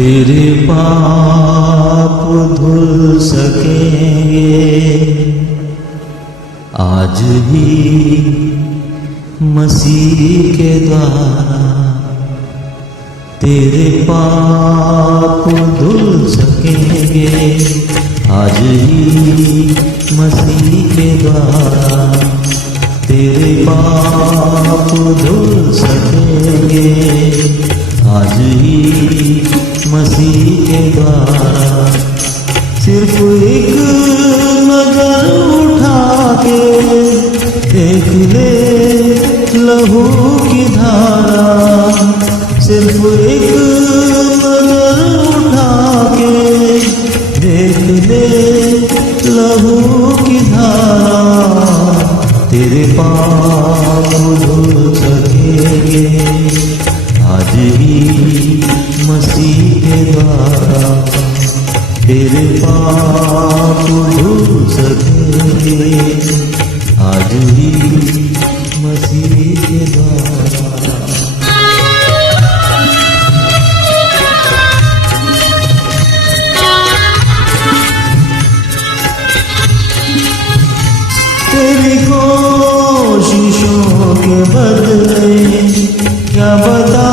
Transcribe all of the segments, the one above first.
तेरे पाप धुल सकेंगे आज ही मसीह के द्वारा। तेरे पाप धुल सकेंगे आज ही मसीह के द्वारा। तेरे पाप धुल सकेंगे आज ही मसीह के द्वारा। सिर्फ एक नजर उठा के देख ले लहू की धारा। सिर्फ एक नजर उठा के देख ले लहू की धारा। तेरे पाप धुल सकेंगे आज ही मसीह के द्वारा। तेरे पाप धुल सकेंगे आज ही मसीह के द्वारा। तेरी कोशिशों के बदले क्या बता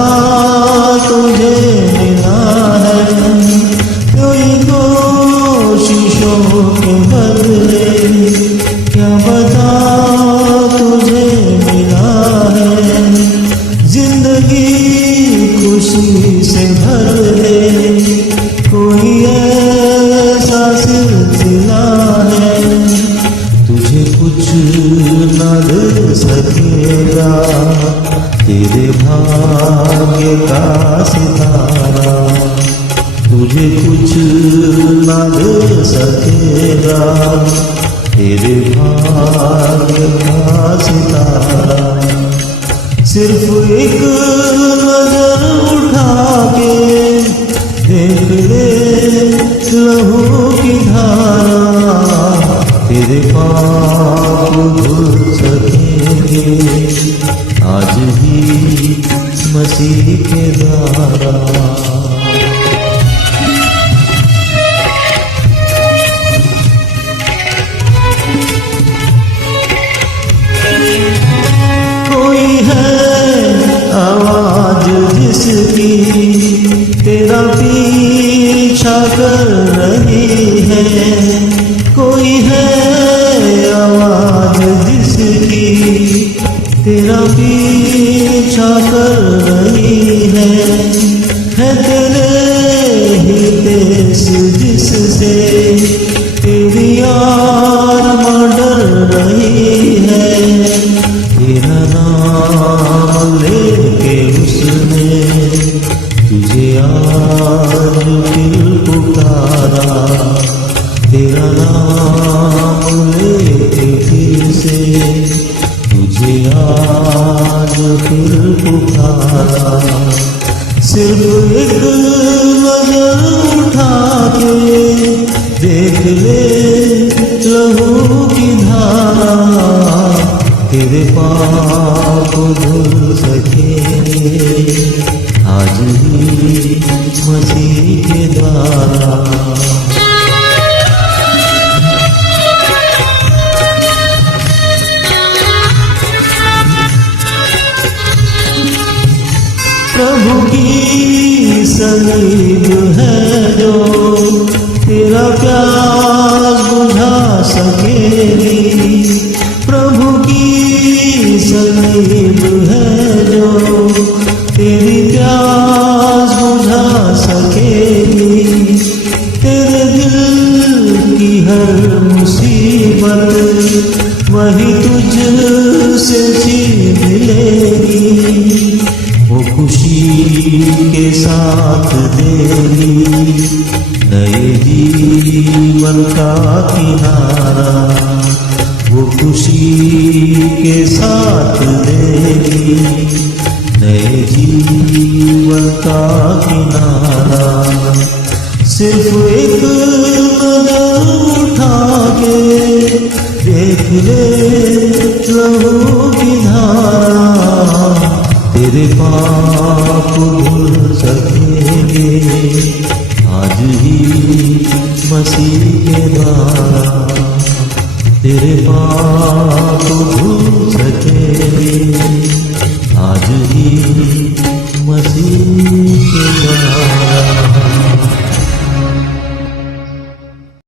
तुझे मिला है। तेरी कोशिशों के बदले क्या बता तुझे मिला है। जिंदगी खुशी से भर दे कोई ऐसा सिलसिला है। तुझे कुछ न दे सकेगा तेरे भाग्य का सितारा। तुझे कुछ न दे सकेगा तेरे भाग्य का सितारा। सिर्फ एक नजर उठा के देख ले लहू की धारा। तेरे पाप धुल सकेंगे आज ही मसीह के द्वारा। कोई है आवाज जिसकी तेरा पीछा कर रही है। कोई है आवाज जिसकी तेरा पीछा कर रही है। तेरे ही देश जिससे तेरी आत्मा डर रही है। तेरा नाम लेके उसने तुझे आज फिर पुकारा। तेरा नाम लेके फिर से तुझे आज फिर पुकारा। सिर्फ एक नजर उठा के देख ले लहू की धारा। तेरे पाप धुल सकेंगे आज ही मसीह के द्वारा। प्रभु की सलीब है जो तेरा प्यास बुझा सकेगी। प्रभु की सलीब है जो तेरी प्यास बुझा सकेगी। तेरे दिल की हर मुसीबत वही तुझसे छीन लेगी। वो खुशी के साथ देगी नए जीवन का किनारा। वो खुशी के साथ देगी नए जीवन का किनारा। सिर्फ एक नजर उठा के देख ले लहू की धारा। तेरे पाप धुल सकेंगे आज ही मसीह के द्वारा तेरे पास